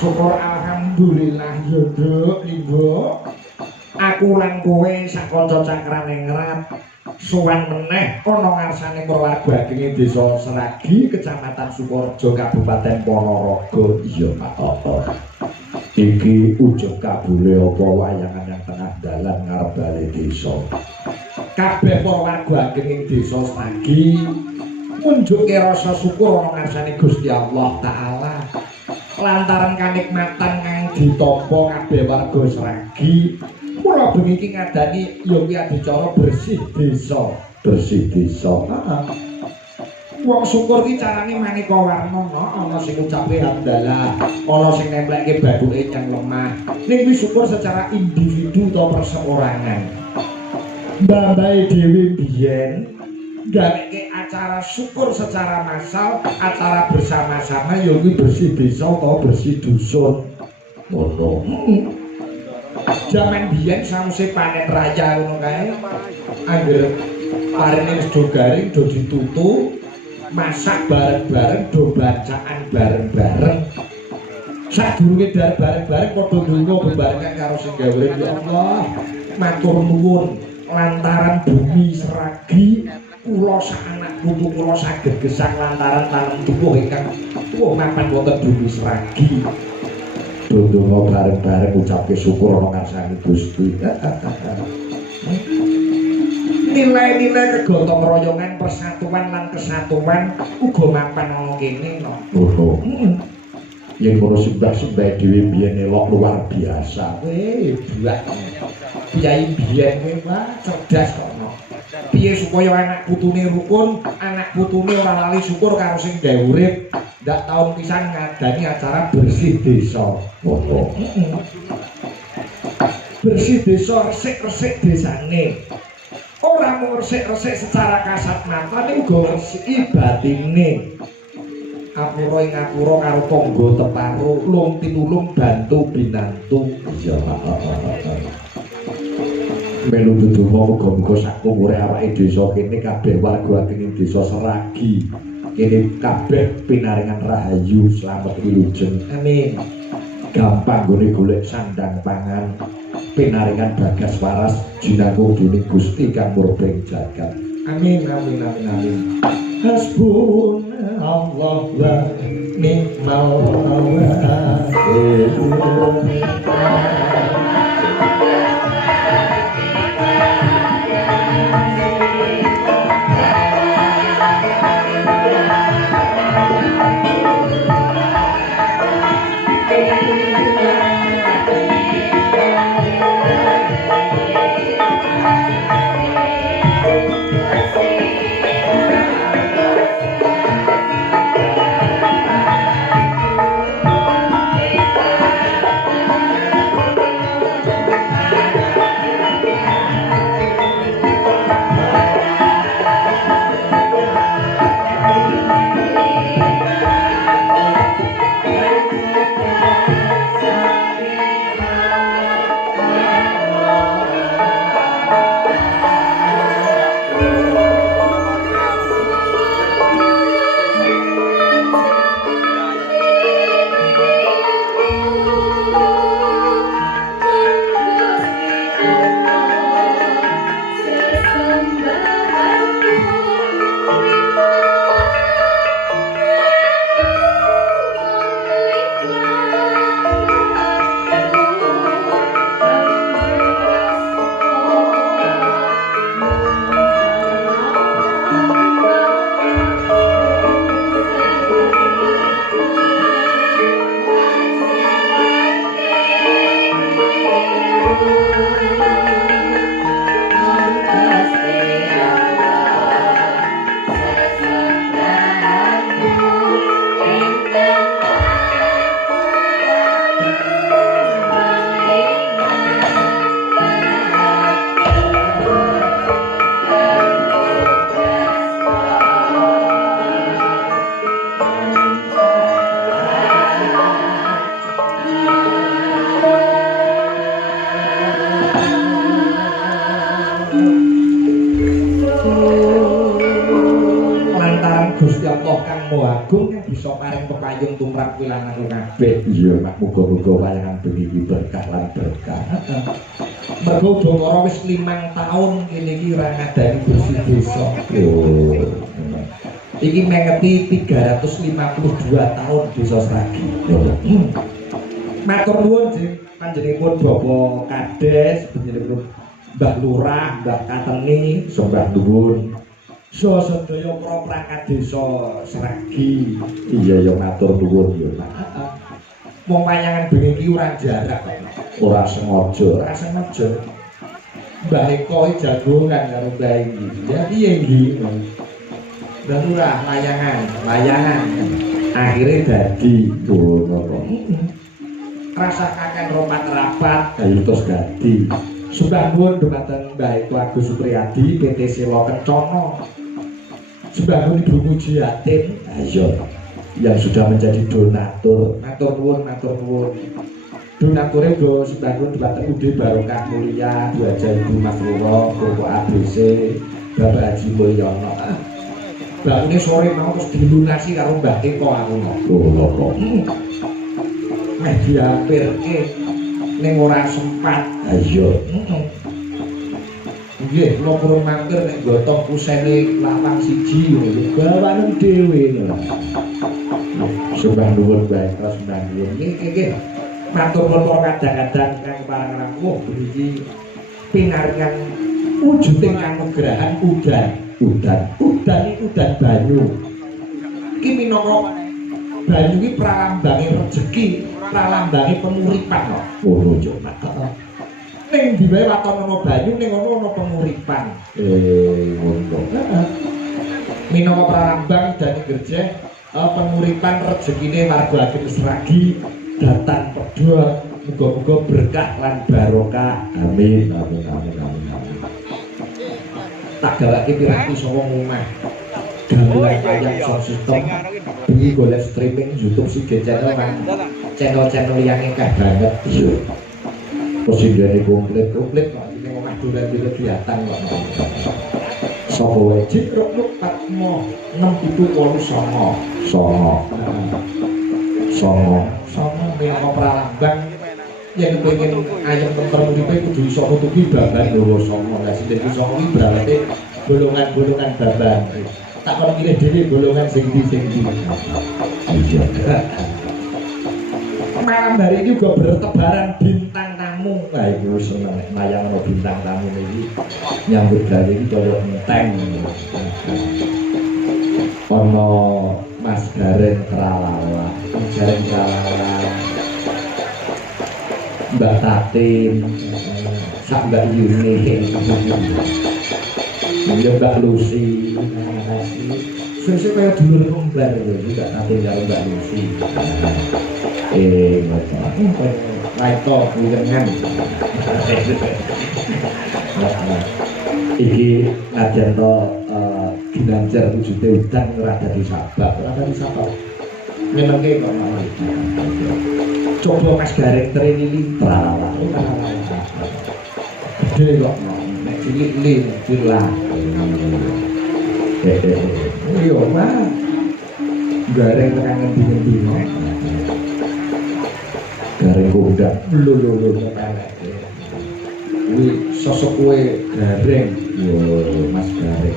Syukur alhamdulillah yo Nduk Limbo. Aku lan kowe sak kanca cakrane ngrat sowan meneh ana ngarsane Purwarga Ageng Desa Seragi, Kecamatan Sukorejo, Kabupaten Ponorogo. Iya Pak. Iki ujug kabule apa wayangan yang tengah dalan ngarep bali desa. Kabeh Purwarga Ageng Desa Seragi munjuke rasa syukur ana ngarsane Gusti Allah Taala. Lantaran kanikmatan kang ditampa kabeh warga Seragi, kula bengi iki ngadani ya kuwi adicara bersih desa. Bersih desa. Wong syukur ki carane maneka warna, ana sing ngucape hamdalah, ana sing nemplekke bathuke yang lemah. Ning kuwi syukur secara individu atau perseorangan. Mbah-mbahe dhewe biyen gaweke acara syukur secara massal, acara bersama-sama ya kuwi bersih desa atau bersih dusun. Ngono. Jaman biyen sawise panen raya ngono kae, anggere parene wis do garing do ditutu, masak bareng-bareng, do bacaan bareng-bareng. Sadurunge dar bareng-bareng padha ndonga bebarengan karo sing gawe ya Allah. Matur nuwun lantaran bumi Seragi kula sak anak putu kula saged gesang lantaran tanem tuwuh ingkang tuwuh mapan wonten bumi Seragi. Ndonga bareng-bareng ngucapke syukur ana ngarsane Gusti. Nilai-nilai kegotong royongan, persatuan lan kesatuan uga mapan ana kene no. Yen ngono simbah-simbah dhewe biyen elok luar biasa. Buat Kyai biyen wae cerdas kono. Piye supaya anak putune rukun, anak putune ora lali syukur karo sing gawe urip. Ndak taun pisan ngadani acara bersih desa. Bersih desa, resik-resik desane. Ora mung resik-resik secara kasat mata, ning uga resiki batine. Apura ing apura karo tangga teparo, lung tinulung bantu binantu. Iya. Melu ndedonga muga-muga sak umure awake desa kene kabeh warga Ageng Desa Seragi kene kabeh pinaringan rahayu slamet wilujeng. Amin. Gampang gone golek sandang pangan, pinaringan bagas waras jinanggung dening Gusti kang murbeng jagat. Amin amin amin amin. Hasbunallah wa ni'mal wakil. Maha Agung yang bisa paring pepayung tumrap kowe lan aku kabeh. Iya, mak muga-muga wayangan bengi iki berkah lan berkah. Mergo Udakara wis 5 taun kene iki ora ngadani bersih desa. Oh. Iki mengeti 352 tahun desa Sragi. Matur nuwun panjenenganipun Bapak Kades, panjenenganipun Mbah Lurah, Mbah Kateni, sembah nuwun. Sadaya para perangkat desa Sragi. Iya ya matur nuwun ya. Wong wayangan bengi iki ora jarak, ora sengaja, Mbah Eko iki jagongan karo Mbah iki. Ya piye iki? Mbah Lurah layangan. Akhire dadi ngono. Rasakaken ropat rapat ayo terus dadi. Sembah nuwun dumateng Mbah Eko Agus Supriyadi PT Sela Kencana. Sembah nuwun Ibu Mujiatin, ayo yang sudah menjadi donatur. Matur nuwun. Donature go sembah nuwun dumateng UD Barokah Mulia, Bu Haja Ibu Mas Roro, Bapak ABC, Bapak Haji Mulyono. Bangunnya sore mau terus dilunasi karo Mbah Eko aku ngono. Meh diampirke ning ora sempat. Ayo. Nggih, kula purun mampir nek gotong kusene lawang siji ngono. Bawanen dhewe lho. Sembah nuwun bae, terus sembah nuwun. Nggih. Matur nuwun para kadang-kadang kang parang rawuh iki pinarian wujuding kanugrahan udan iki udan banyu. Iki minangka banyu iki pralambange rejeki, pralambange pemuripan lho. Ngono yo, Mak. Ning ndi wae waton ana banyu ning ngono ana pemuripan. Ngono. Minangka pralambang dadi gerjeh pemuripan rezekine warga Ageng Sragi datang pedha muga-muga berkah lan barokah. Amin. Tak gawake piranti saka omah. Gawean ayam sound system. Bengi golek streaming YouTube Sige channel lan channel-channel liyane akeh banget. Iya. Posindene komplit kok ning omah dolan kegiatan kok. Sapa wae Cikruk Patmo 6789. Songo minangka pralambang yen pengen ayam tentrem uripe kudu iso nutupi baban dawa songo. Lah sing dadi songo iki berarti golongan-golongan baban. Tak kon pilih dhewe golongan sing ndi. Iya. Malam hari ini juga bertebaran bintang tamu. Nah, iku seneng nek mayang ana bintang tamu iki. Nyambut gawe iki kaya enteng. Ana Mas Gareng Tralala. Mbak Tatin, sak Mbak Yuni, Mbak Lucy, sesuai kayak dulur kembar itu juga Tatin karo Mbak Lucy. Laito kuyengan. Iki najan to Ginanjar wujude udan ora dadi sabab, Nyenengke kok malah. Coba Mas Gareng Trinili Tralala. Gede kok nek cilik dilah. Iya, Mas. Gareng tekan ngendi-ngendi. Gareng kondak lho elek. Kuwi sosok kowe Gareng. Yo Mas Gareng.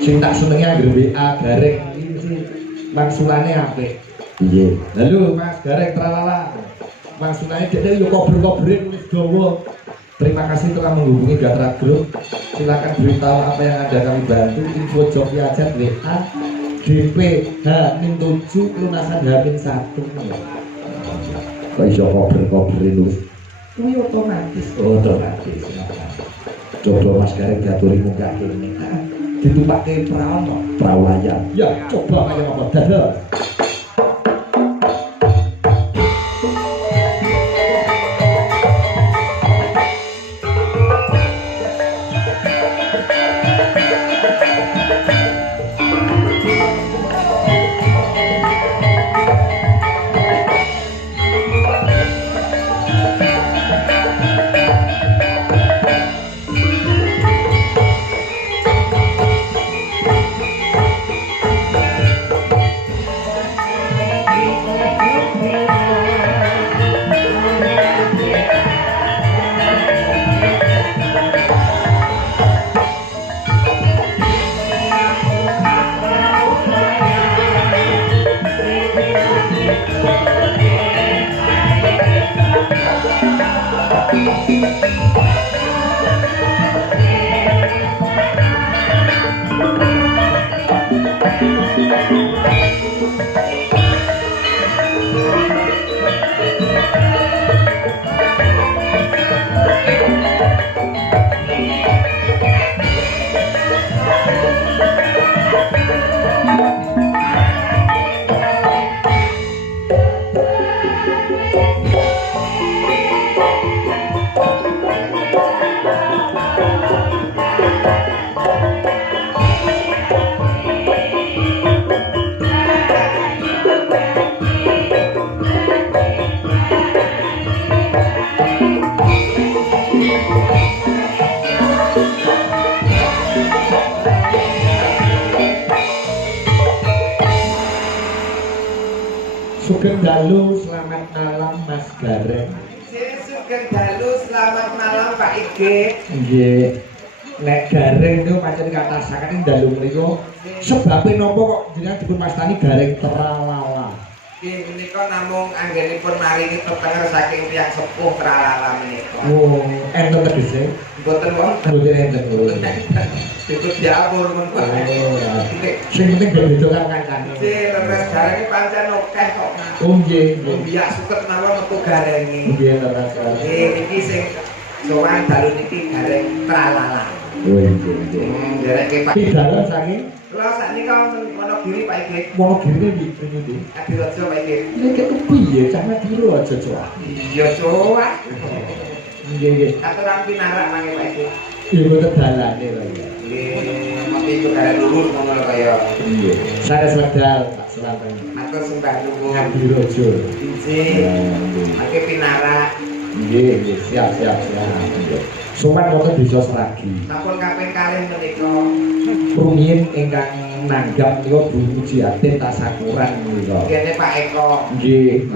Sing tak senengi anggere WA Gareng iki mesti maksulane apik. Iya. Halo Mas Gareng Tralala. Maksulane dhekne yo kober-kobere nulis dawa. Terima kasih telah menghubungi Gatra Group. Silakan beritahu apa yang ada kami bantu. Info job Yajat WA DP H-7 lunasan H-1. Kok iso kober-kobere nulis? Kuwi otomatis. Coba Mas Gareng diaturi muka kene. Ditumpake perahu layar. Ya, coba kaya apa dadah. Sugeng dalu, selamat malam Mas Gareng. Sugeng dalu, selamat malam Pak Ige. Nggih. Nek Gareng niku pancen katasaken ing dalu mriku sebabe napa kok jenengan dipun wastani Gareng Tralala? Nggih, menika namung anggenipun maringi pepenger saking tiyang sepuh Tralala menika. Oh, enten tegese? Mboten wonten. Mboten enten. Ikut diapur pun Pak. Sing penting beda karo kancane. Si leres garenge pancen akeh kok. Oh nggih. Biak suket mawon metu garenge. Nggih leres. Nggih, niki sing sowan dalu niki Gareng Tralala. Oh nggih. Dereke Pak. Pidalan saking Kula sakniki Wonogiri Pak Ige. Wonogiri niki. Adirojo Pak Ige. Nek piye cah Madura aja cowak. Iya cowak. Nggih nggih. Aturan pinarak mangke Pak Ige. Iya boten dalane lho ya. Nggih, mati iku kare luhur ngono kaya. Nggih. Sanes wedal Pak Selanten. Matur sembah nuwun. Ngadirojo. Injih. Mangke pinarak. Nggih, nggih, siap. Sowan wonten desa Sragi. Sampun kaping kalih menika. Rumiyin ingkang nanggap niku Bu Mujiatin Tasakuran menika. Kene Pak Eko. Nggih.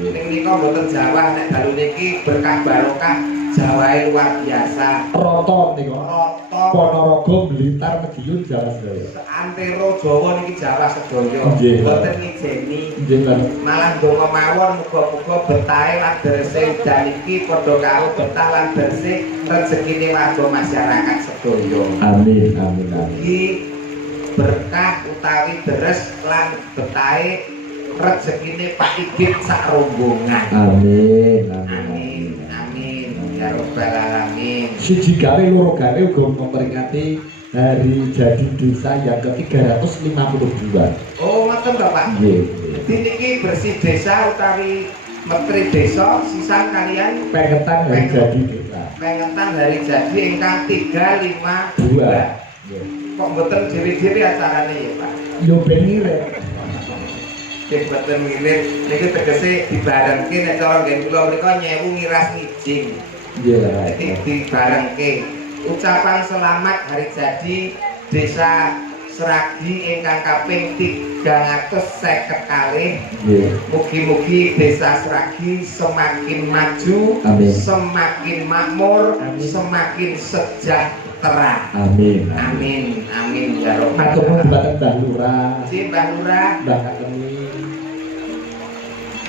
Ning nika mboten Jawa nek dalu niki berkah barokah Jawae luar biasa. Rata nika. Rata Ponorogo, Blitar, Madiun, Jawa Sedaya. Antero Jawa niki Jawa sedaya. Nggih. Mboten ngijeni. Nggih, Pak. Malah ndonga mawon muga-muga betahe lan derese udan iki padha karo betah lan derese rezekine warga masyarakat sedaya. Amin. Iki berkah utawi deres lan betahe rezekine Pak Igit sak rombongan. Amin. Ya Rabbal alamin. Siji gawe loro gawe uga memperingati hari jadi desa yang ke-352. Oh, ngoten to, Pak. Nggih. Dadi niki bersih desa utawi menteri desa sisan kalian Pengetan hari jadi desa. pengetan hari jadi ingkang 352. Nggih. Kok mboten dhewe-dhewe acarane ya, Pak? Yo ben ngirit. Nggih mboten ngirit. Niki tegese dibarengke nek cara ngen kula menika nyewu ngiras ngijing. Nggih lah. Jadi dibarengke ucapan selamat hari jadi desa Sragi ingkang kaping 350 kalih. Nggih. Mugi-mugi desa Sragi semakin maju, Amin. semakin makmur, Amin. semakin sejahtera. Amin. Amin ya Rabbal Matur nuwun alamin. dumateng Mbah Lurah, Si Mbah Lurah, Mbah Kateni.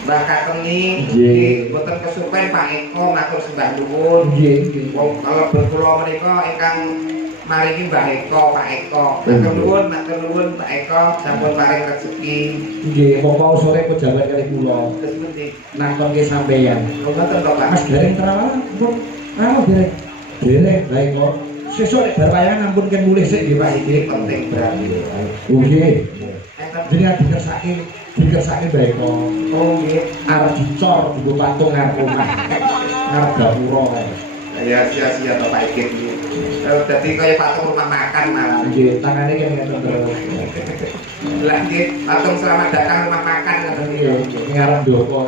Mbah Kateni, Nggih. boten kesupen Pak Eko matur sembah nuwun. Nggih. Wong kalau berkula menika ingkang maringi Mbah Eko, Pak Eko. Matur nuwun Pak Eko sampun paring rezeki. Nggih, monggo sore pejabat kali kula. Terus pundi? Nangkonke sampeyan. Ngoten to, Pak. Mas Gareng Tralala, pun anu Gareng. Derek bae kok. Sesuk nek bar wayang ampun ken mulih sik nggih Pak iki. Ini penting berarti. Oh nggih. Enten. Jenengan dikersake bae kok. Oh nggih. Arep dicor dienggo patung ngarep omah. Ngarep gapura kae. Ya sia-sia to Pak iki. Dadi kaya patung rumah makan malah. Nggih, tangane kan ngeten terus. Lah nggih, patung selamat datang rumah makan ngoten Iya, niku. ngarep ndoko.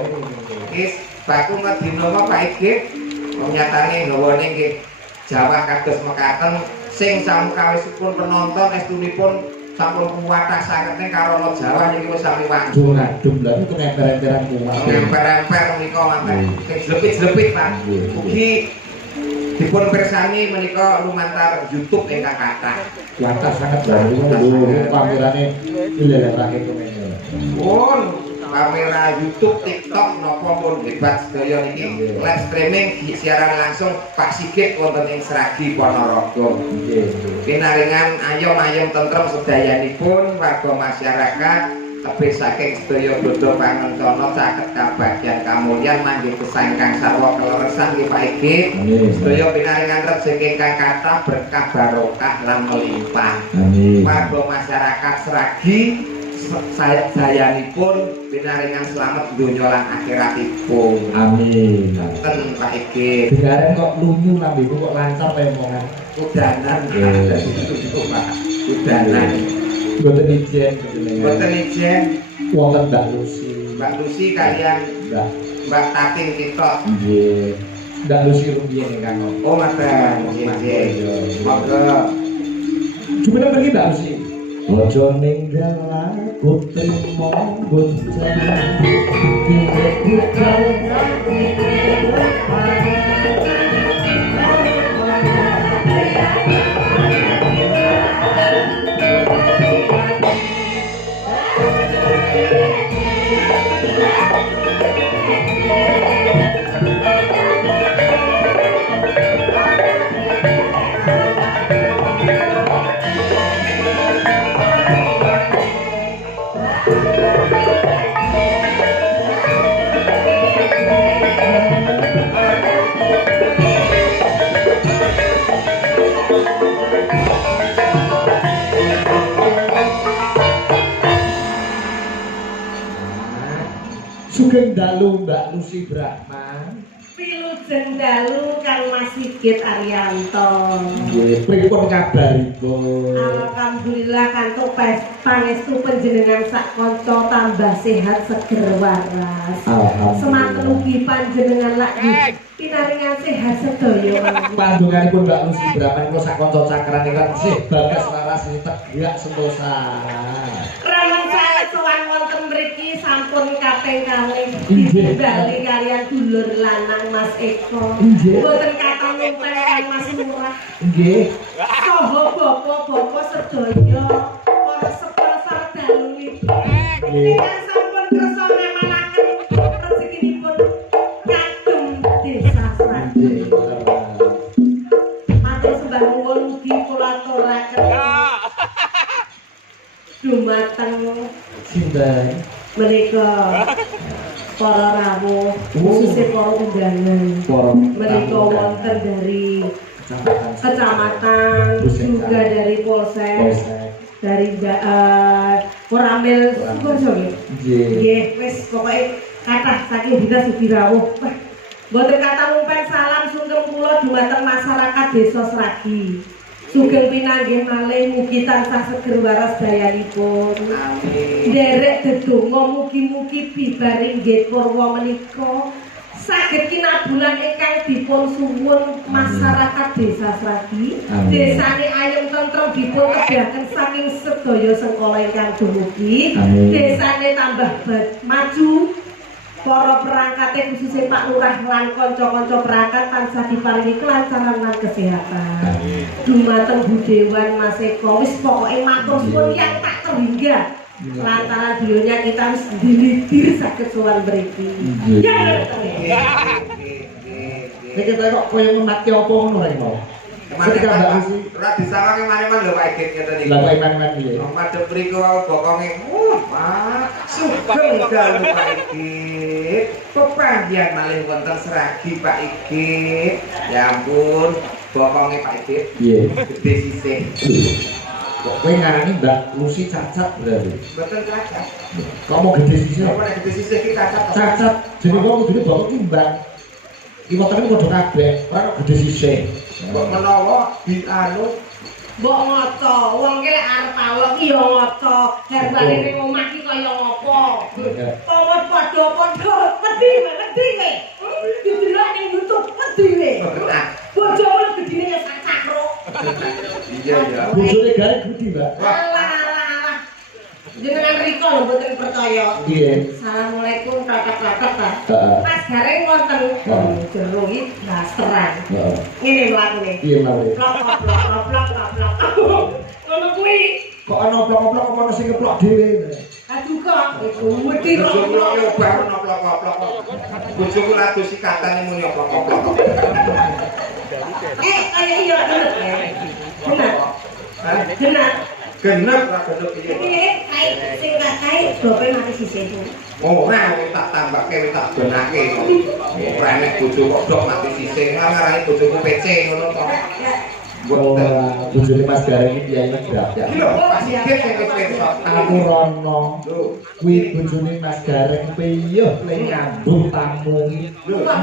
Wis baku ngedinama Pak iki. Wong nyatane gawane nggih Jawa kados mekaten sing samukawisipun penonton estunipun sampun kuwatah sakete karono Jawa niki wis sami wanjur. Adum lha itu emper-emperan kuat. Emper-emper menika wonten. Jlepit-jlepit Pak. Mugi dipun pirsani menika lumantar YouTube ingkang kathah. Kuatah sangat baru lho pamerane ilelehake kemene. Pun kamera YouTube, TikTok napa pun hebat sedaya niki. Live streaming siaran langsung Pak Sigit wonten ing Sragi Ponorogo. Pinaringan ayom-ayom tentrem sedayanipun warga masyarakat tebih saking sedaya bodho pangencana caket kabagyan kamulyan manggih gesangkang sarwa keleresan nggih Pak Igi. Sedaya pinaringan rezeki ingkang kathah berkah barokah lan melimpah. Warga masyarakat Sragi sayanipun pinaringan slamet donya lan akhiratipun. Amin. Ten Pak Igi. Dengaran kok lunyu lambemu kok lancar pemongan. Udanan. Udanan. Mboten ijen. Mboten ijen. Wonten Mbak Lucy. Mbak Lucy kalian Mbak Tating Kitok. Nggih. Mbak Lucy rumiyin ingkang. Oh, maten. Nggih. Monggo. Coba pergi Mbak Lucy. Ojo ninggal aku trimo bonceng Pilih bukan hati lepas Sugeng dalu Mbak Lucy Brahman. Wilujeng dalu Kang Mas Sigit Arianto. Nggih, pripun kabaripun? Alhamdulillah kantuk pangestu panjenengan sak kanca tambah sehat seger waras. Semanten ugi panjenengan lagi pinaringan sehat sedaya. Pandonganipun Mbak Lucy Brahman kula sak kanca cakran ingkang sih bagas waras tegak sentosa. Ramen saya sowan wonten mriki sampun kaping kalih dibali kalian dulur lanang Mas Eko. Mboten kathah nyumpel Kang Mas Murah. Nggih. Saha bapak-bapak sedaya para sponsor dalu iki. Ingkang sampun kersa ngamanaken rezekinipun kagem desa Sragi. Matur sembah nuwun mugi kula aturaken. Dumateng Sinten? menika para rawuh khususnya para undangan menika wonten dari kecamatan juga dari polsek dari Koramil Sukoharjo nggih wis pokoke kathah saking dinas ugi rawuh mboten kathah mumpen salam sungkem kula dumateng masyarakat desa Sragi. Sugeng pinanggih malih mugi tansah seger waras dayanipun. Amin. Nderek dedonga mugi-mugi bibar inggih purwa menika saged kinabulan ingkang dipun suwun masyarakat desa Sragi. Desane ayem tentrem dipun kedahaken saking sedaya sengkala ingkang dumugi. Desane tambah maju. Para perangkate khususnya Pak Lurah lan kanca-kanca perangkat tansah diparingi kelancaran lan kesehatan. Dumateng Budewan Mas Eko wis pokoke matur suwun yang tak terhingga. Lantaran beliaunya kita wis dilidir saged sowan mriki. Ya Iki kok koyo mati apa ngono rek mau. Ketika Mbak Lucy ora disawangi maneman lho Pak Igi ngeten iki. Lah kok iman-iman piye? Madhep mriku bokonge Pak sugeng dalu Pak Igi. Pepanggihan malih wonten Sragi Pak Igi. Ya ampun, bokonge Pak Igi. Piye? Gede sisih. Kok kowe ngarani Mbak Lucy cacat berarti? Betul cacat. Kok mau gede sisih? Kok nek gede sisih ki cacat. Cacat. Jenenge kok kudune bapak timbang. Iki motone padha kabeh, ora kok gede sisih. Kok menawa dianu mbok ngoco, wong ki lek arep awak ki ya ngoco. Herbane ning omah ki kaya ngopo? Padha-padha wedi kowe. Didelok ning YouTube wedi kowe. Bojomu gedine ya sak cakruk. Iya ya. Bojone garek gede, Mbak. Alah. Jenengan riko lho mboten percaya. Nggih. Assalamualaikum kakak-kakak ta. Heeh. Mas gareng wonten jero iki blasteran. Heeh. Ngene mlakune. Piye mawon? Plok. Ngono kuwi. Kok ana oplok-oplok apa ono sing ngeplok dhewe. Aduh kok, wedi kok. Bojoku yo obah noplok-noplok. Bojoku lagi sikatane muni oplok-oplok. Kaya iya genep ya. Genep. Genep. Genep ra genep iki. Iki kae sing kae dope mati sisih. Ora tak tambahke tak benake. Ora nek bojo kok dok mati sisih, ngarani bojoku PC ngono to. Bojone Mas Gareng iki piye nyebrap ya. Lho, pas iki sing wis Aku rono. Kuwi bojone Mas Gareng piye le nyambut tamu iki.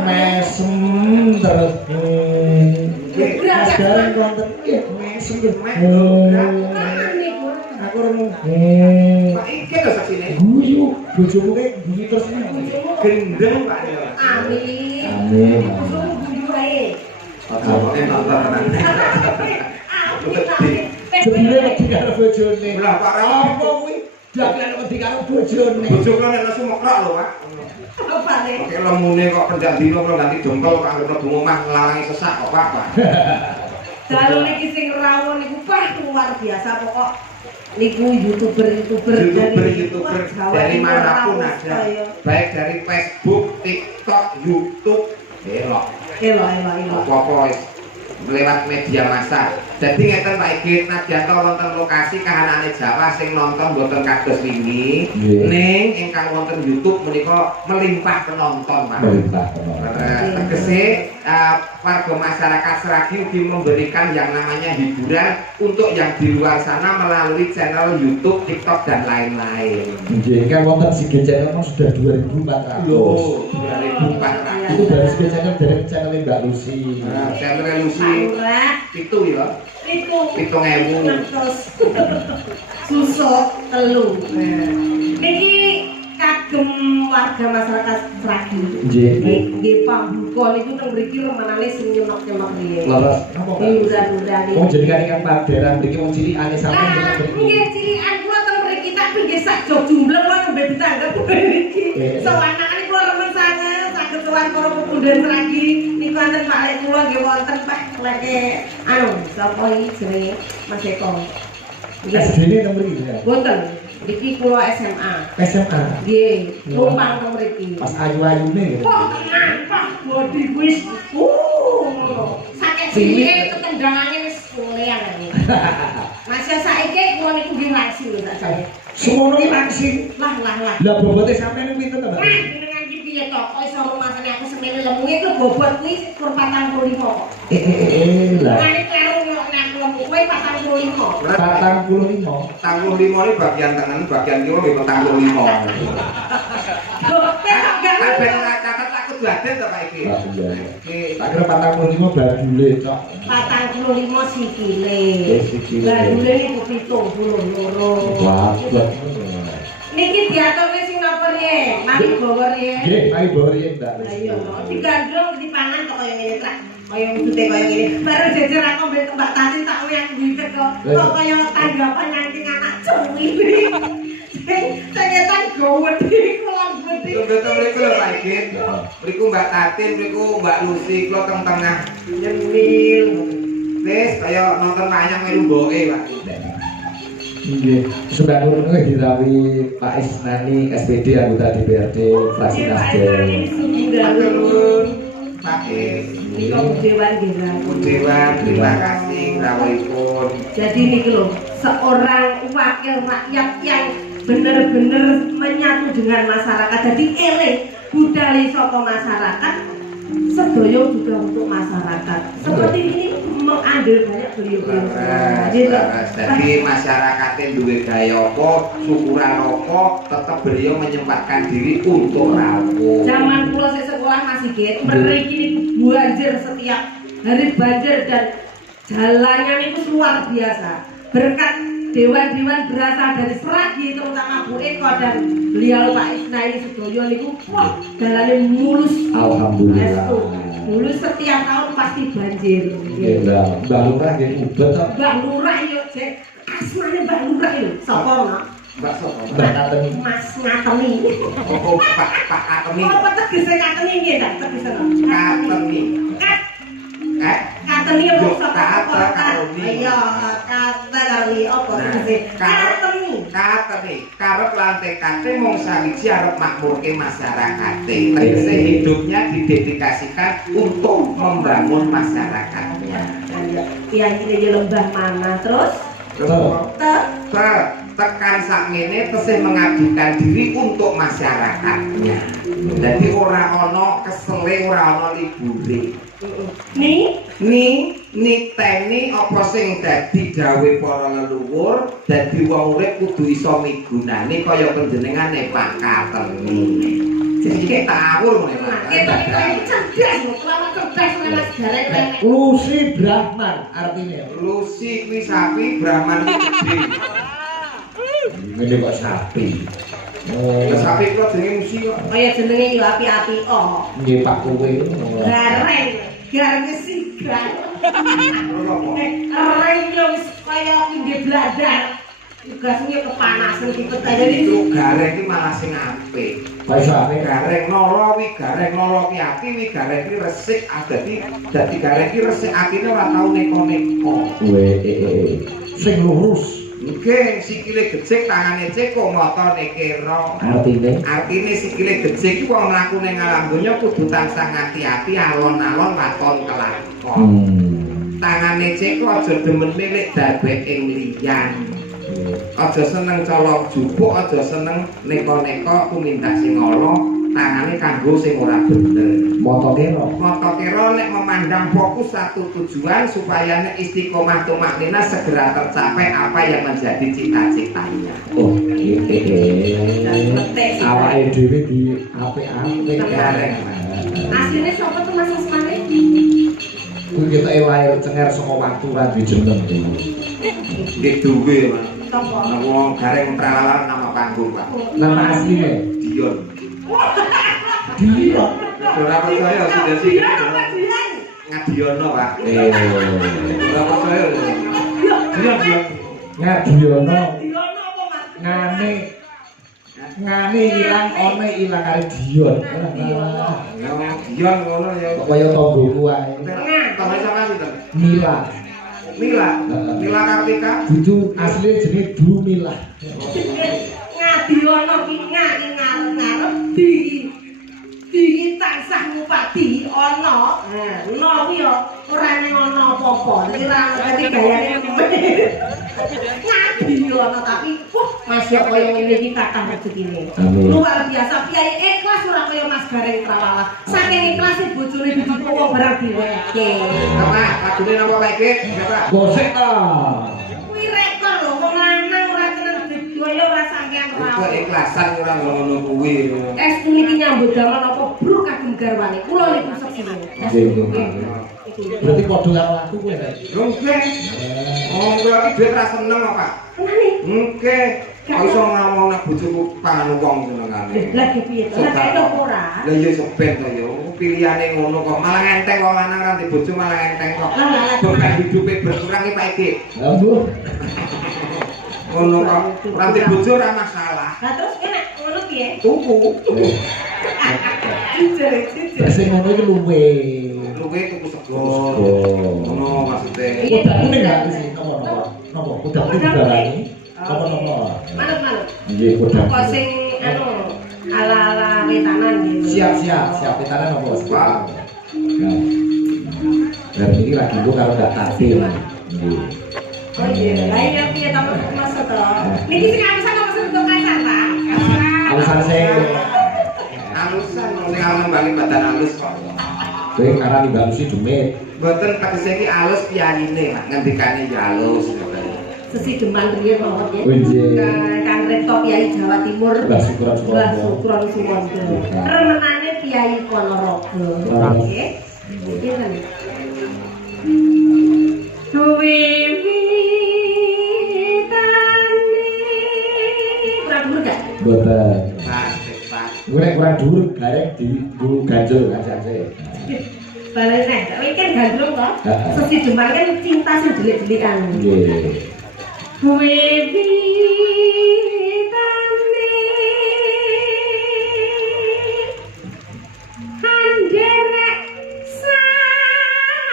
Mesem terus. Mas Gareng wonten nggih mesem aku rono. Pak iki lho saksine. Guyu, bojomu ki guyu terus Gendeng Pak. Amin. Amin. Guyu ae. Apa nonton tenan. Sebenarnya wedi karo bojone. Lah Pak Apa kuwi? Dagelan wedi karo bojone. bojoku nek nesu mekrok lho Pak. Apa nih? Oke lemune kok pendak dino kok ganti dempel kok anggere mlebu omah nglawangi sesak kok Pak. Dalu niki sing rawon niku luar biasa pokok niku youtuber dari manapun ada, baik dari Facebook, TikTok, YouTube, elok apa lewat media massa. Jadi ngeten Pak Igit, nadyanto wonten lokasi kahanane Jawa sing nonton boten kados wingi, ning ingkang wonten YouTube menika melimpah penonton Pak. Tegese warga masyarakat Sragi ugi memberikan yang namanya hiburan untuk yang di luar sana melalui channel YouTube, TikTok dan lain-lain. Nggih, kan wonten Sige channel kan sudah 2.400. Loh, 2.400. Itu dari Sige channel dari channel Mbak Lucy. Channel Lucy itu ya. Itu 7.000. Susuk telu. Niki kagem warga masyarakat Sragi. Nggih pambuka niku teng mriki remenane sing nyemek-nyemek riyen. Leres napa? Udan-udane. Wong jenengan ikan paderan mriki wong cilikane sampeyan nyemek mriki. Nggih cilikan kula teng mriki tapi nggih sak jog jumlah kula nembe ditanggap mriki. Sawanane kula remen sanget saged sowan para pemuda Sragi niku wonten Pak Lek kula nggih wonten Pak Leke sapa iki jenenge Mas Eko. SD-ne teng mriki ya. Boten. Iki kula SMA. SMA. Nggih, numpang teng mriki. Pas ayu-ayune. Kok kenapa body wis sakit cilike ketendangane wis kulean iki. Masih saiki kula niku nggih langsing lho sak saya. Semono ki langsing. Lah. Lah bobote sampeyan niku pinten to, Mbak? Jenengan iki piye to? Kok iso rumasane aku semene lemunge ku bobot kuwi 45 kok. Lah. Ngene kleru nek aku lemu kuwi 45. 45. 45 ini bagian tengen, bagian kiwa nggih 45. Kabeh ora catet aku duaden to Pak iki. Tak kira 45 badule cok. 45 sikile. Sikile. Badule niku 72. Wah, Niki diaturke sing napa riyen? Mari bawa riyen. nggih, ayo bawa riyen, Mbak. Lah iya, digandrung dipanan kok kaya ngene trak. Kaya wujute kaya ngene. Baru jejer aku mbek Mbak Tati tak uyang wiwit kok. Kok kaya tanggapan nyanting anak cuwi. Tengetan gowedi kula gede. Betul mriku lho Pak Igit. Mriku Mbak Tatin, mriku Mbak Lucy, kula teng tengah. Nyemil. Wis kaya nonton wayang melu mboke Pak. Nggih, sudah ngono kuwi dirawi Pak Isnani SPD anggota DPRD fraksi Nasdem. Matur nuwun Pak Is. Nika Dewan nggih. Dewan, terima kasih rawuhipun. Jadi niki lho, seorang wakil rakyat yang benar-benar menyatu dengan masyarakat. Jadi eling budaya saka masyarakat, sedaya juga untuk masyarakat. Seperti ini mengambil banyak beliau-beliau. Jadi masyarakatnya duwe gaya apa, syukuran apa, tetap beliau menyempatkan diri untuk rawuh. Zaman kula sik sekolah masih gitu, mriki banjir setiap hari banjir dan jalannya itu luar biasa. Berkat dewan-dewan berasal dari Sragi terutama Bu Eko dan beliau Pak Isnani Sudoyo niku wah jalannya mulus. Alhamdulillah. Mulus setiap tahun pasti banjir. Nggih, Mbak Lurah nggih ubet to. Mbak Lurah yo Cek. Asmane Mbak Lurah yo. Sapa no? Mbak Sopo. Mbak Kateni. Mas Ngatemi. Oh, Pak Katemi. Apa tegese Katemi nggih ta? Tegese no. Katemi. Katemi yo sapa kata karo wi. Iya, kata karo wi apa sih? Karep lan tekade mung sawiji arep makmurke masyarakate. Tegese hidupnya didedikasikan untuk membangun masyarakatnya. Kiai lembah mana terus? Tekan sakmene tesih mengabdikan diri untuk masyarakatnya. Jadi ora ana kesele, ora ana libure. Niteni apa sing dadi gawe para leluhur, dadi wong urip kudu iso migunani kaya panjenengane Pak Kateni. Jadi kita awur ngene Pak. Lusi Brahman artinya. Lusi kuwi sapi, Brahman kuwi gede. Ngene kok sapi. Sapi kok jenenge musi kok. Kaya jenenge yo api-api oh. Nggih Pak kowe. Gareng, gareng sigar. Gareng yo wis kaya inde bladar. Tugasnya kepanasan dipet aja itu gareng iki malah sing apik. Baisane Gareng nolo wi gareng nolo ki ati wi gareng ki resik dadi gareng ki resik atine ora tau neko-neko. Sing lurus. Nggih, sikile gecik, tangane ceko, motone kero. Artine sikile gecik ku wong mlakune ngalam donya kudu tansah ngati-ati alon-alon waton kelakon. Tangane ceko aja demen milik dabek ing liyan. Aja seneng colong jupuk, aja seneng neko-neko tumindak sing ala, tangane kanggo sing ora bener. Moto kero nek memandang fokus satu tujuan supaya nek istiqomah tumaknina segera tercapai apa yang menjadi cita-citanya. Oh, awake dhewe di apik-apik gareng. Asline sapa tuh Mas Ismane? Kuwi kita lahir cenger saka waktu ra dijeneng. Nggih duwe, Mas. Sapa? Wong gareng pralalan nama panggung, Pak. Nama asline Dion. Dion. Ora percaya sudah sih. Ngadiono, Pak. Ora percaya. Dion. Ngadiono. Diono apa Mas? Ngane ilang one ilang karo Dion. Dion ngono ya. Kaya tanggoku wae. Sampai sama sinten? Mila Kartika. Dudu asli jenenge Dumila. Ngadiono ki ngarep-ngarep di tansah ngupati ana. Ono kuwi yo ora ning ana apa-apa. Iki ra ngerti gayane Ngadiono tapi masih kaya ngene iki kathah rezekine. Luar biasa Kiai ikhlas ora kaya Mas Gareng Prawala. Saking ikhlase bojone dituwa barang diweke. Pak, lagune napa Pak iki? Pak. Gosek ta. Kuwi rekor lho wong lanang ora kenal didoyo ora sampean Kok rawuh. ikhlasan ora ngono kuwi. Estu niki nyambut damel apa bro kagem garwane. Kula niku seksine. Berarti padha karo aku kowe ta. Nggih. Oh, kula iki duit ra seneng kok, Pak. Kenane? Nggih. Kok iso ngomong nek bojoku pangan wong senengane. Lah piye to? Lah kaya ora. Lah iya seben to ya. Pilihane ngono kok. Malah enteng wong lanang kanthi bojo malah enteng kok. Beban hidupe berkurang iki Pak Iki. Aduh. Ngono kok. Kanthi bojo ora masalah. Lah terus enak ngono piye? Tuku. Sing ngono iki luwe. Luwe tuku sego. Ngono maksude. Udah kuning gak sih nopo? Udah kuning barani. Nopo? Manut. Nggih, udah. Apa sing anu ala-ala wetanan gitu. Siap wetanan nopo? Pak. Dan ini lagi gua kalau enggak tampil. Nggih. Oh iya, lah ini piye ta maksud to? Niki sing alusan apa maksud untuk kasar, Pak? Alusan saya. Alusan sing alun bali badan alus kok. Kowe karena dibalusi demit. Mboten tegese iki alus piyayine, Mak. Ngendikane ya alus. Sesi deman riyen mawon ya. Nggih. Kang Rektor Kiai Jawa Timur. Mbah Sukron Suwondo. Mbah Sukron Suwondo. Remenane Kiai Ponorogo. Nggih. Pinten? Duwi witane. Kurang dhuwur gak? Mboten. Pak. Gue kurang dhuwur garek di Bu Ganjul kancane. Balen nek, kowe kan gandrung to? Sesi deman kan cinta sing delik-delikan. Nggih. Kuwi vitane anderek santeke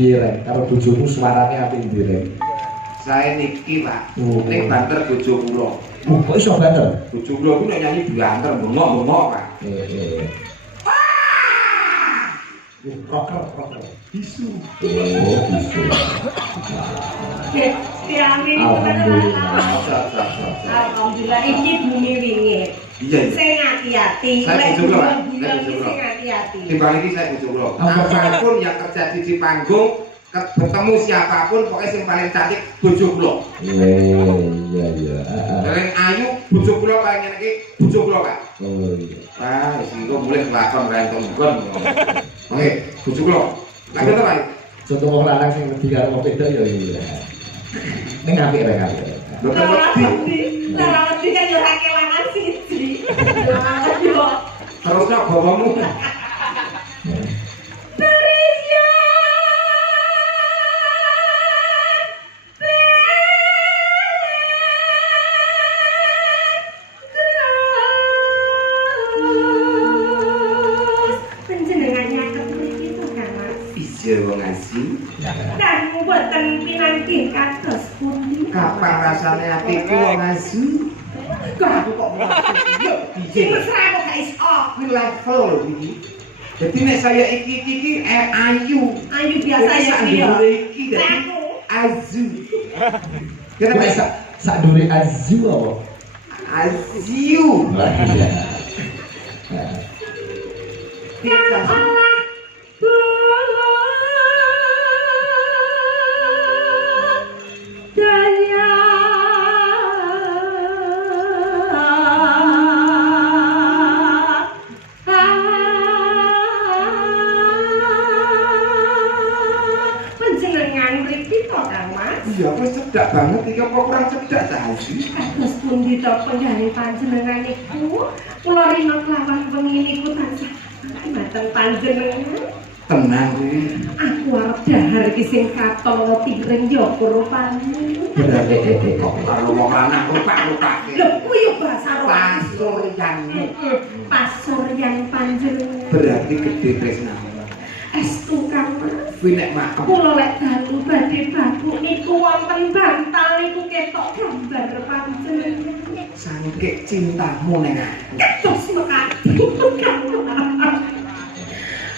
Iya, Rek. Karo bojomu suarane apik ndi, Rek? Saya niki, Pak. Oh. Ning banter bojo kula. Kok iso banter? Bojo kula ku nek nyanyi banter bengok-bengok, Pak. Rocker. Bisu. Oh, bisu. Diamin alhamdulillah ini bumi wingi. Iya. Sing hati-hati. Saya bojo kula, Pak. Saya bojo Sing kula. hati-hati. Timbang iki saya bojo kula. Apapun yang terjadi di panggung, bertemu siapapun pokoknya yang paling cantik bojo kula. Iya. Paling ayu bojo kula paling enak iki bojo kula, Pak. Oh iya. Wah, wis iku mulai kelakon rentong gon. Oke, bojo kula. Lha ngono, Pak. Contoh wong lanang sing wedi karo wong wedok ya iya. Ning apik Rek. Mboten wedi. Ora wedi kan yo ra kelangan siji. Yo. Terusnya bawamu. Dan mboten pinanggih kados pundi. Kapan rasane atiku wong asu? Kok aku kok sing mesra kok gak iso. Kuwi level lho iki. Jadi nek saya iki ayu. Ayu biasa ya iya. Iki aku azu. Kira bisa sak dure azu apa? Aziu. Iya, wis cedak banget iki apa kurang cedak ta sih? Kados pundi to penggawe panjenengan iku? Kula rina kelawan wengi niku tansah mboten panjenengan. Tenang kuwi. Aku arep dahar iki sing katon piring yo rupane. Kok karo wong lanang rupak-rupake. Lho kuwi yo basa Pasuryanmu. Pasuryan panjenengan. Berarti gede tresnamu. Estu Kang Mas. Kuwi nek makem. Kula lek dalu badhe babuk niku wonten bantal niku ketok gambar panjenengan. Sangkik cintamu ning aku. Terus mekati.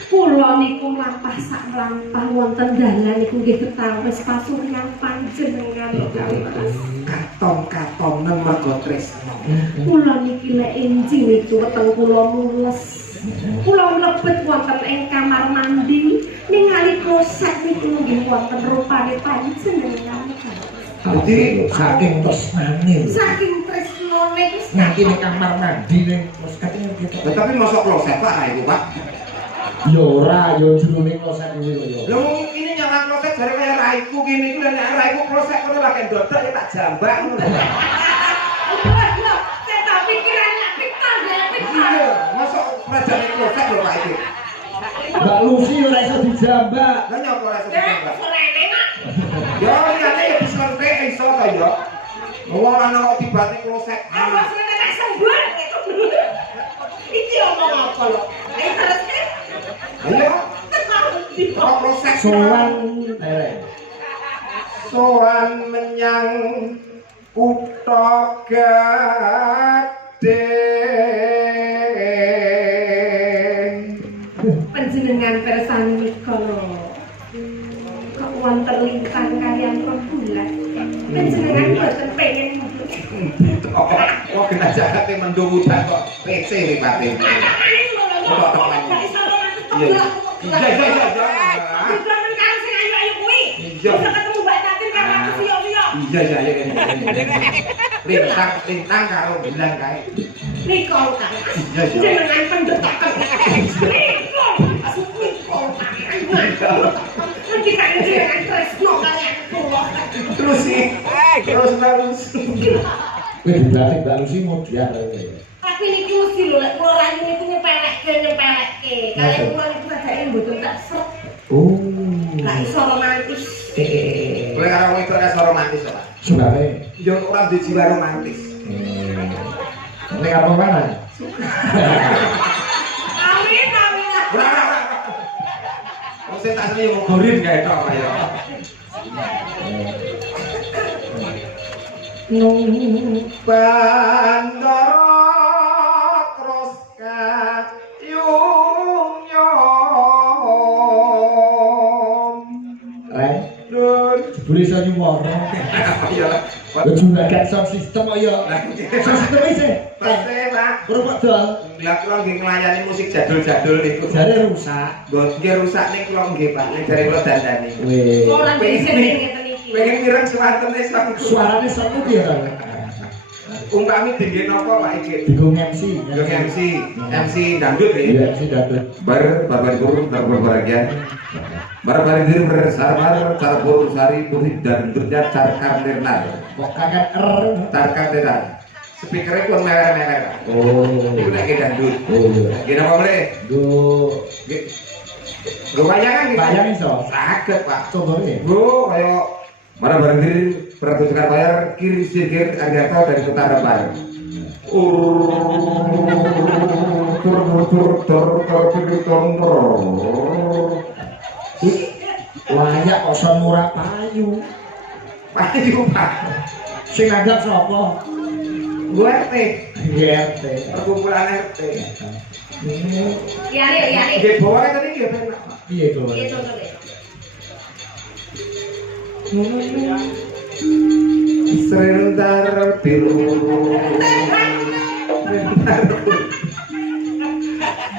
Kula niku mlampah sak mlampah wonten dalan niku nggih ketawis pasuryan panjenengan lho Kang Mas. Katon-katonen mergo tresno. Kula niki lek enjing niku weteng kula mules. Kula mlebet wonten ing kamar mandi ningali kloset niku nggih wonten rupane panjenengan. Jadi saking tresnane. Saking tresnane wis Nganti ning kamar mandi ning kloset gitu. Tapi mosok kloset Pak ra iku, Pak? Ya ora, ya jroning kloset kuwi lho ya. Lho ini nyala kloset jare kaya raiku kene iki lho nek raiku kloset kono lha kek dodok ya tak jambak ngono. Saya pikiran nak pikir ya pikir. Iya, mosok rajane kloset lho Pak iki. Mbak Lucy ora iso dijambak. Lah nyapa ora iso dijambak? Sorene nak. Ya liyane ya bisa kek iso ta ya. Wong ana kok tibane kloset. Apa sorene tak sembuh itu. Iki omong apa lho? Ayo terus. Ayo. Di Kok kloset Sowan tereng. sowan menyang kutha Gadhe. Panjenengan persani mikono. Kok wonten lintang kalian rembulan. Panjenengan boten pengen Kok kena jahate mendung udan kok PC ripate. Iya. Iya. Lintang karo bulan kae. Nikol kan. Jenengan pendetak. Nikol. Nikol. Nanti kan jenengan tresno kalian kula. Terus sih. Terus. Kowe berarti Mbak Lucy modhian kowe. Tapi niki mesti lho lek kula rayu niku nyepelekke. Kalian kula niku sadake mboten tak srek. Oh. Lah iso romantis. Kowe karo wedok rasa romantis ora? Sebenarnya. Yo ora duwe jiwa romantis. Nek apa mana? Amin. Ora. Wong sing presentasine yo gorin gawe tok kaya. Bandara terus kayung nyom. Jebule iso nyuwara. Iya. Juragan sound system kok ya. Sound system isih. Pasti lah. Kerupuk dol. Lah kula nggih nglayani musik jadul-jadul niku. Jare rusak. Nggih rusak ning kula nggih Pak, ning jare kula dandani. Weh. Ora dhisik ngeten iki. Pengen mireng suwantene sak. Suarane seru ki ya. Umpami tinggi napa Pak iki? Digung MC. Yo MC dangdut ya. Iya, MC dangdut. Bapak guru berbahagia. Barang-barang diri bersama Carpur Sari Puri dan Durja Carkar Nirnar. Kok kakek R. Carkar Nirnar. Speakernya pun merah-merah. Oh. Itu lagi dangdut. Oh. Gini apa boleh? Gue bayangan gitu. Bayangin so. Sakit Pak. Contohnya. Gue kayak barang-barang diri pertunjukan bayar kiri sirkir Argato dari Kota Rembang. Layak kok murah payu. Payu Pak. Sing nganggap sapa? Gue RT. GRT. Perkumpulan RT. Liyane. Nggih bawa tadi nggih penak Pak. Piye to? Piye contone? Serentar biru.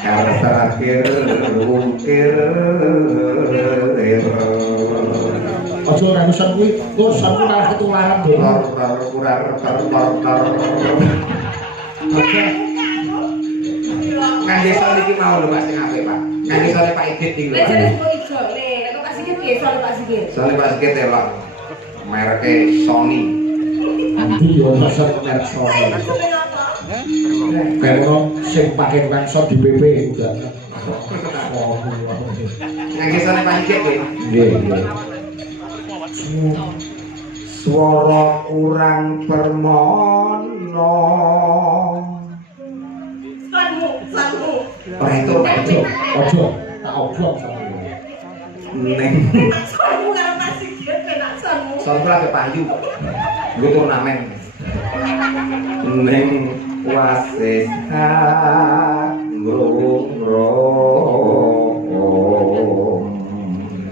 Kalau terakhir ungkir. Ojo ora nusan kuwi, nusan ku malah ketularan lho. Kan desa niki mau lho Pak sing apik Pak. Kan desane Pak Igit iki lho. Lha jenis kok ijo. Nek Pak Sigit piye soal Pak Sigit? Soale Pak Igit elok. Mereke Sony. Nanti yo nusan merek Sony. Kayak ono sing pakai bangsot di PP udah. Kan desane Pak Igit nggih. Nggih. Swara kurang permono. Sanmu. Ora itu Ojo, tak obrol sama ning Sanmu karo Pak Sigit penak sanmu. Soalnya ada payu, gue turnamen. Neng wasis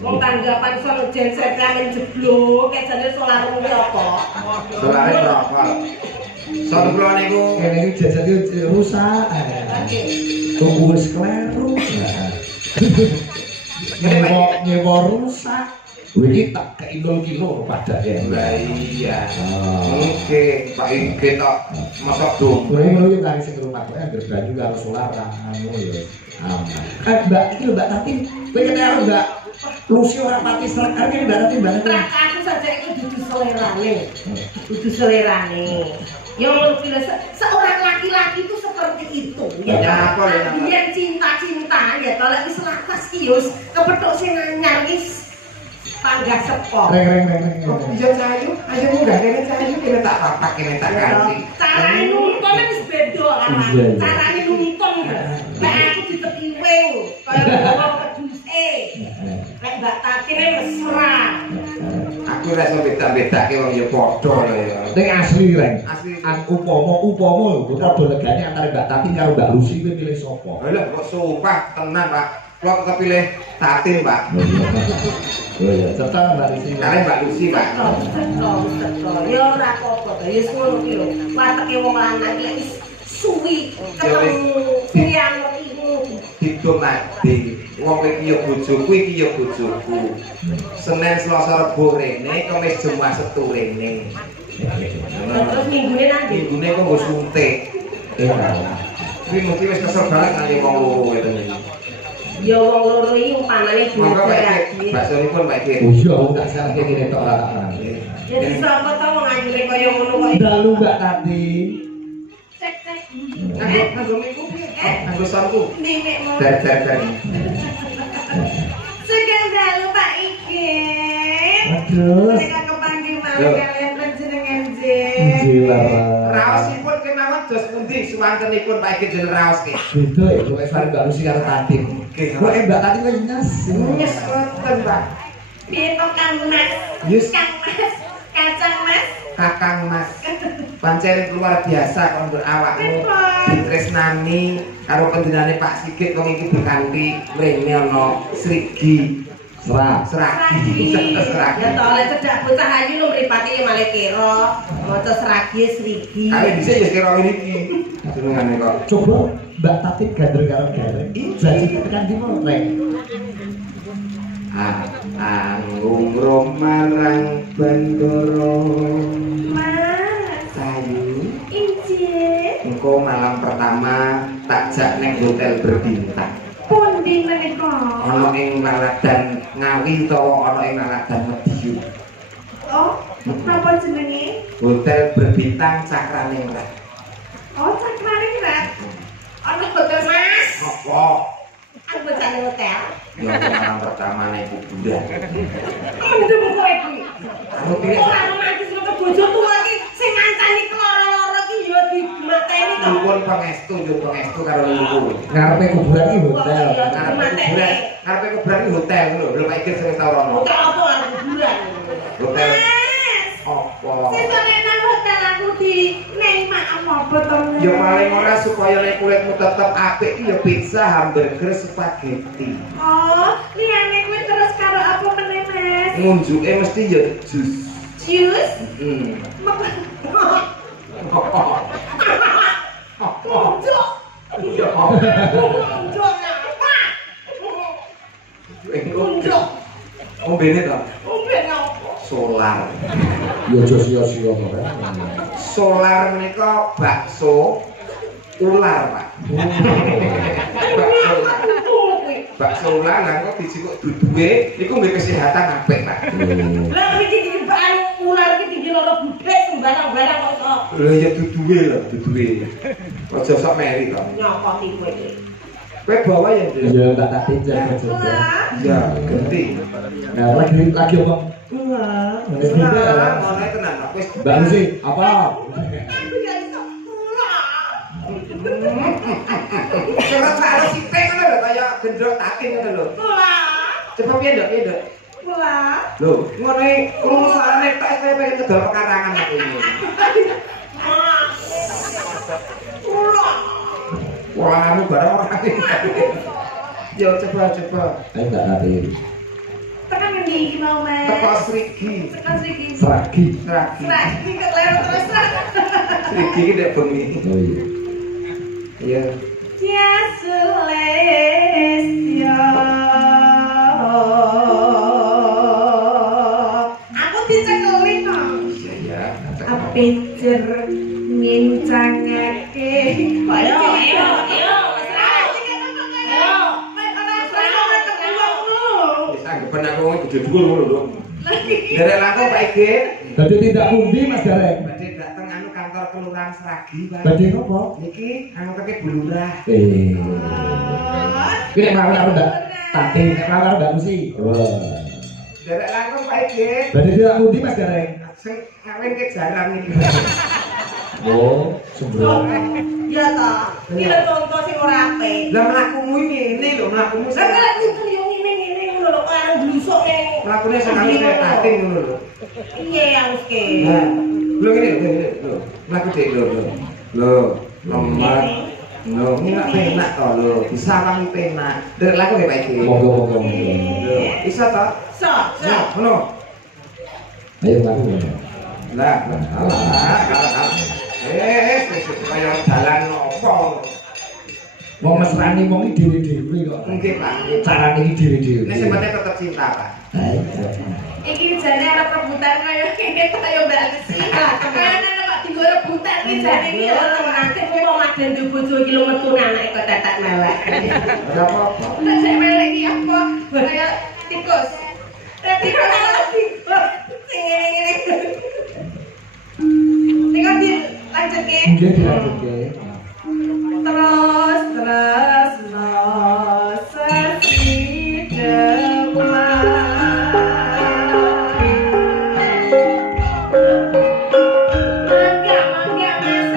Wong tanggapan soal genset ramen jeblok, kejane solar kuwi apa? Solare rokok. Soal kula niku kene iki jajan iki rusak. Tunggu wis kleru. Nyewa rusak. Iki tak keindul-indul padake. lah iya. Oke, Pak Igit tok mosok dong. Kowe ngono iki kari sing rumah kowe anggere banyu karo solar anu ya. Aman. Mbak iki lho Mbak Tati, kowe kene karo Mbak Lucy ora pati srek karo Mbak Tati Mbak. Aku saja itu dudu selerane. Dudu selerane. Ya menurut seorang laki-laki itu seperti itu. Ya apa ya? Dia cinta-cinta ya kalau wis lakas kios kepethuk sing anyar wis panggah sepok. Reng. Iya cayu, ayo mudah kene cayu kene tak papak kene tak ganti. Carane nuntun wis beda arane. Carane nuntun. Nek aku ditepiwing kaya wong keduse. Nek Mbak Tati mesra. Aku ora iso beda-bedake wong ya padha lho ya. Ning asli reng. Asli. Upama lho padha legane antara Mbak Tati karo Mbak Lucy kowe pilih sapa? Lha kok sumpah tenan Pak. Kula tetep pilih Tatin Pak. Oh iya, serta Mbak Lucy. Karena Mbak Lucy Pak. Betul. Ya ora apa-apa to. Ya ngono ki lho. Wateke wong lanang iki wis suwi ketemu sing iku. Hidup mati. Wong iki ya bojoku iki ya bojoku. Senin Selasa Rebo rene, Kamis Jumat Sabtu rene. Terus minggune nanti. Minggune kok nggo suntik. Kuwi mesti wis kesel banget nganti wong loro ngene iki. Ya wong loro iki umpanane Monggo Pak dhewe. Igit, baksonipun Pak Igit. Oh iya, tak salah kene tok ora. Jadi sapa to wong anjure kaya ngono kok. Dalu Mbak Tati. Cek. Nganggo minggu piye? Nganggo sampo. Nenek mau. Dar. Sekian dalu Pak Igit. Aduh. Mereka kepanggil malih kalian panjenengan J. Gila. Raosipun kemawon dos pundi swantenipun Pak Egi jeneng raos ki. Beda ya kok suara Mbak Lucy karo Tati. Nggih. Kok Mbak Tati kok nyes. Nyes wonten, Pak. Piye to Kang Mas? Yes. Kang Mas, Kacang Mas. Kakang Mas. Pancen luar biasa kondur awakmu. Ditresnani karo panjenengane Pak Sigit wong iki berkanthi mrene ana Srigi. Seragi. Ya to lek cedak bocah ayu lho mripate malah kira maca seragi Srigi. Kali dhisik ya kira iki. Jenengane kok. Coba Mbak Tati gandreng karo gareng. Jadi tekan di Rek. Anggung romarang Bandara. Mas, Sayu. injih. Engko malam pertama tak jak ning hotel berbintang. Pundi menika? Ana ing Laladan Ngawi utawa ana ing Laladan Mediyu. Oh, napa jenenge? Hotel berbintang Cakraningrat. Oh, Cakraningrat. Ana hotel Mas. Apa? Aku bocah hotel. Ya malam pertama ning kuburan. Mendem kowe iki. Karo piye? Ora romantis karo bojo tuwa iki sing ngancani keloro-loro iki ya dimateni to. Dipun pangestu karo leluhur. Ngarepe kuburan iki hotel. Ngarepe kuburan iki hotel lho, lho Pak Iki sing tau rono. Hotel apa arep kuburan? Hotel Mas. apa? Sesone nang hotel aku di neng apa to? Ya paling ora supaya nek kulitmu tetep apik iki ya pizza, hamburger, spaghetti. Oh, liyane kuwi terus karo apa meneh, Mas? Ngunjuke mesti ya jus. Jus? Heeh. Kunjuk. Ya Kunjuk apa? Kunjuk. Ombene to? Ombe apa? Solar. Ya sia-sia kok. Solar menika bakso ular, Pak. Bakso ular lah kok dijikuk duduhe niku nggih kesehatan apik, Pak. Lah iki dibaan ular iki diloro budhe sembarang-barang kok. Lho ya duduhe lho, duduhe. Aja sok meri to. Nyokoti kowe iki. Kowe bawa ya, Nduk? Ya Mbak Tati jaga. Lah, Ya, genti. Nah, lagi ngomong. lah. Lah, ngono tenan, Pak. Wis Mbak Lucy, apa? Aku ya iso ular. Kira karo sithik ngono lho kaya gendrok taking ngono lho. Ular. Coba piye, Nduk? Piye, Nduk? Ular. Lho, ngono iki krungu suarane tok saya pengen ngedol pekarangan aku ini. Ular. Wah, anu barang ora ati. Yo coba. Ayo Mbak Tati. Tekan ngendi iki mau, Mas? Teko Srigi. Tekan Srigi. Seragi. Sragi. Sragi kelewat terus. Srigi iki ndek bengi. Oh iya. Iya. Ya Celestia. Aku dicekeli to. Iya. Apejer ngincangake. Ayo. Wis anggapan aku gede dhuwur ngono lho. Derek langkung Pak Igi. Berarti tidak pundi Mas Gareng. Badhe dateng anu kantor kelurahan Sragi, Pak. Berarti apa? Niki anu keke bulurah. Ini nek mawon karo Mbak Tati, nek mawon karo Mbak Lucy. Derek langkung Pak Igi. Berarti tidak pundi Mas Gareng. Sing ngawin ke jarang iki. Oh, sembrono. Ya ta. Iki lho contoh sing ora apik. Lah mlakumu ini lho, mlakumu Lah kok kudu yo ngene-ngene ngono lho kok arep blusuk ning. mlakune sekali kaya tating ngono lho. Iya ya wis ke. Nah, lho ngene lho. Mlaku dik lho. Lho, nomor. Lho, ini nak penak to lho. Bisa wangi penak. Derek laku ya Pak Iki. Monggo. Lho, bisa to? So, Nah, ngono. Ayo mlaku. Lah, kalah. Wis kaya dalan opo. Wong mesrani wong iki dhewe-dhewe kok. Nggih, Pak. Carane iki dhewe-dhewe. Nek sing penting tetep cinta, Pak. iki jane arep rebutan kaya kene kaya Mbak Lucy. Kayane nek digo rebutan iki jane iki lho nanti wong maden duwe bojo iki lho metu anake kok tetek melek. Ora apa-apa. Nek sik melek iki apa? Kaya tikus. Tikus sing ngene-ngene. Tinggal dilanjutke. Nggih dilanjutke. Terus sesi depan. Mangga Mas.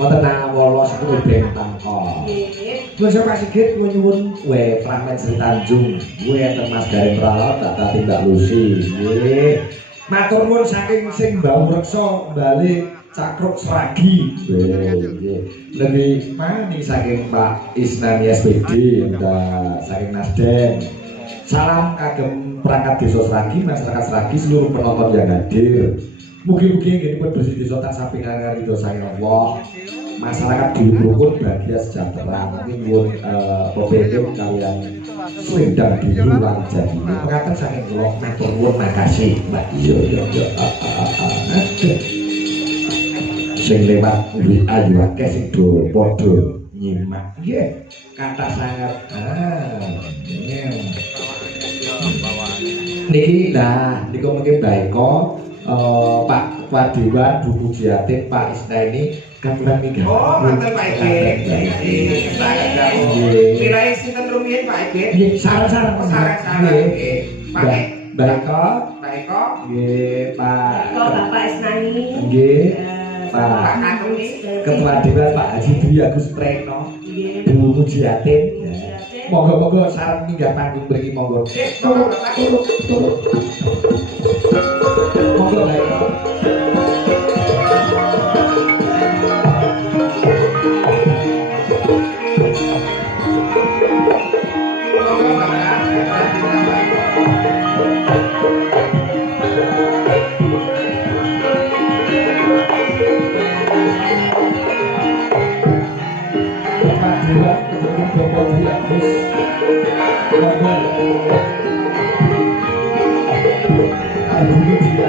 Wonten awala sepuluh bentang kok. Terus Pak Sigit nyuwun we fragmen Sri Tanjung. We enten Mas Garing Pralot tak tindak lusi. Nggih. Matur nuwun saking sing mbau reksa bali Cakruk Sragi. Nggih. Lebih mani saking Pak Isnani SPD dan saking Nasdem. Salam kagem perangkat desa Sragi, masyarakat Sragi, seluruh penonton yang hadir. Mugi-mugi ini pun bersih desa tak samping angin itu sayang Allah. Masyarakat di rukun bahagia sejahtera. Mungkin pun PPP kalian selendang di luar jadi. Mengatakan saking Allah, matur nuwun makasih. Mbak yo. Sing lewat WA yo akeh sing do padha nyimak. Nggih, kata sangat Niki nah niku mungkin baiko Pak Wadewan Duku Jiatin Pak Isnaini katuran migah. Oh, manten Pak Ege. Sangat jauh. Wilayah sinten rumiyin Pak Ege? Nggih, sareng-sareng. Sareng-sareng nggih. Pak Baiko. Baiko. Nggih, Pak. Bapak Isnani. Nggih. Pak Pak Katuni. Ketua Dewan Pak Haji Dwi Agus Preno. Duku Jiatin. Monggo-monggo sareng minggah panggung mriki monggo. Monggo Bapak. Monggo Baiko. Monggo Bapak. Ketua Dewan Pendukung Bapak Dwi Agus. Monggo. Duku Jiatin.